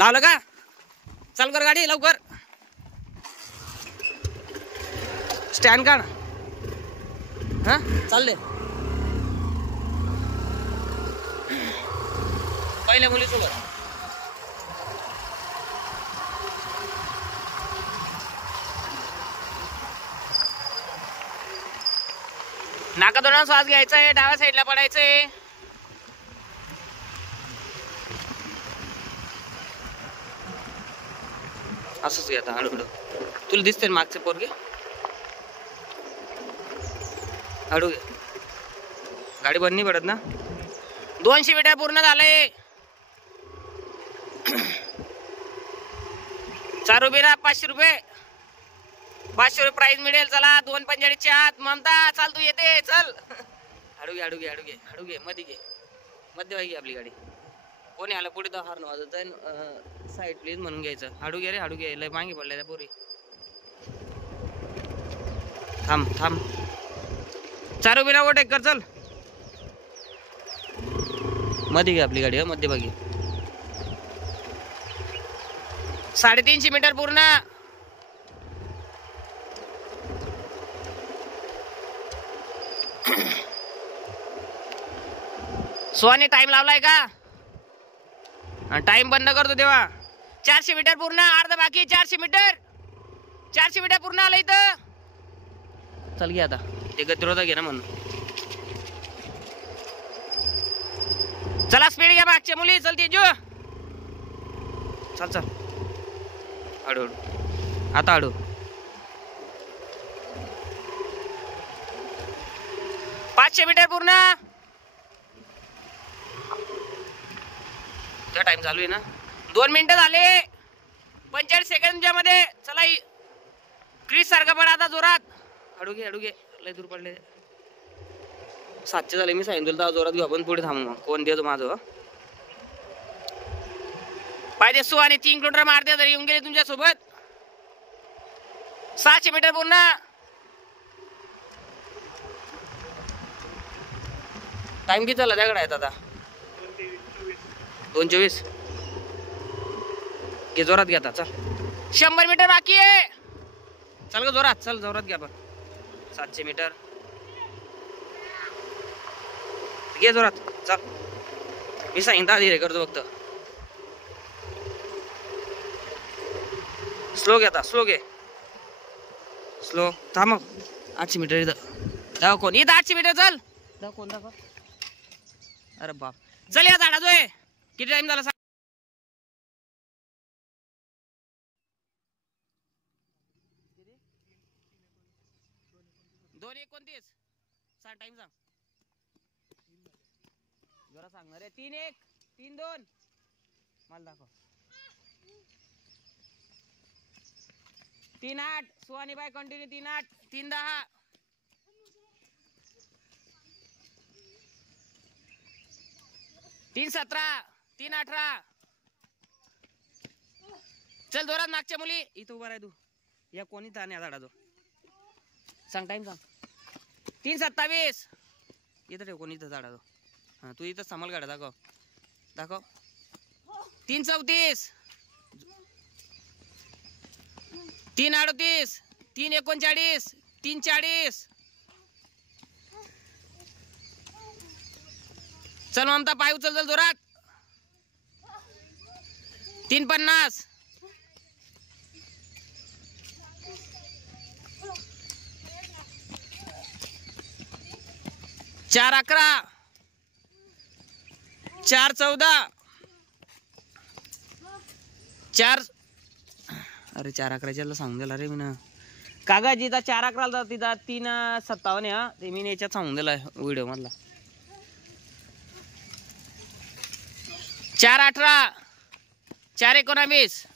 लावलं का? चाल कर गाडी लवकर. स्टँड काढ. हा चालले पहिल्या मुलीसोबत. नाका दोन श्वास घ्यायचा आहे. डाव्या साईडला पडायचंय. असंच घे आता हळूहळू. तुला दिसते मागचे पोरगे. हळू घे. गाडी बंद नाही पडत ना. 200 मीटर पूर्ण झाले. 4 रुपये 500 रुपये. 500 रुपये प्राइस मिळेल. चला 245 आत. ममता चाल तू येते चल. हळू घे हळू घे हळू घे हळू घे. मध्ये घे. मध्यभागी घे आपली गाडी. कोणी आलं पुढे तर हॉर्न वाजत जाईल. साईड प्लीज म्हणून घ्यायचं. हळू घे रे हळू घे. लय मागे पडल्या त्या पोरी. थांब थांब. 4 रुपये ओव्हरटेक कर चल. मध्ये घे आपली गाडी. हा मध्यभागी. 350 मीटर पूर्ण. सोने टाइम लावलाय का? टाइम बंद करतो तेव्हा. 400 मीटर पूर्ण. अर्धा बाकी. 400 मीटर. 400 मीटर पूर्ण आलं इथं. चल घे आता. ते गतिरोधक घे ना म्हणून. चला स्पीड घ्या. मागच्या मुली चलते जो. चल चल हळू हळू. आता हळू. 500 मीटर पूर्ण. टाइम चालू आहे ना. 2 मिनिटं झाले. 45 सेकंडच्या मध्ये. चला क्रीज सारखं पडा आता जोरात. हळू घे हळू घे. लय दूर पडले. 700 झाले. मी सांगितलं तर जोरात घेऊ आपण. पुढे थांबू. कोण देतो माझं पाहिजे. सो आणि 3 किलोमीटर मारते तरी येऊन गेले तुमच्या सोबत. 600 मीटर पूर्ण. टाइम किती झाला त्याकडे आहेत आता? 2:24. घे जोरात घ्या आता. चल 100 मीटर बाकी आहे. चल ग जोरात. चल जोरात घ्या आपण. 700 मीटर घे जोरात. चल मी सांगितलं आधी रे करतो फक्त. स्लो घे आता. स्लो घे. स्लो. थांब. 800 मीटर इथं. दाखव कोण इथं. 800 मीटर चल. दाखव कोण दाखव. अरे बाप. चल या झाडा जोय. किती टाइम झाला? 2:29. सांग टाइम सांग. जरा सांगणार आहे. 3:1 3:2. मला दाखव. 3:8. Suhani bye continue. 3:8 3:10. 3:17 3:18. चल जोरात. मागच्या मुली इथं उभा राह तू. या कोणी ताने झाडा जो. सांग टाइम सांग. 3:27. इथं ठेव कोणी इथं झाडा जो. हा तू इथं सांभाळ गाड्या. दाखव दाखव. 3:34 3:38 3:39 3:40. चल ममता पाय उचल चल जोरात. 3:50. 4:11 4:14 4. अरे 4:11 सांगून दिला रे मी ना. कागद जिथं 4:11 तिथं 3:57 आहे. हा ते मी याच्यात सांगून दिला व्हिडिओ मधला. 4:18 4:19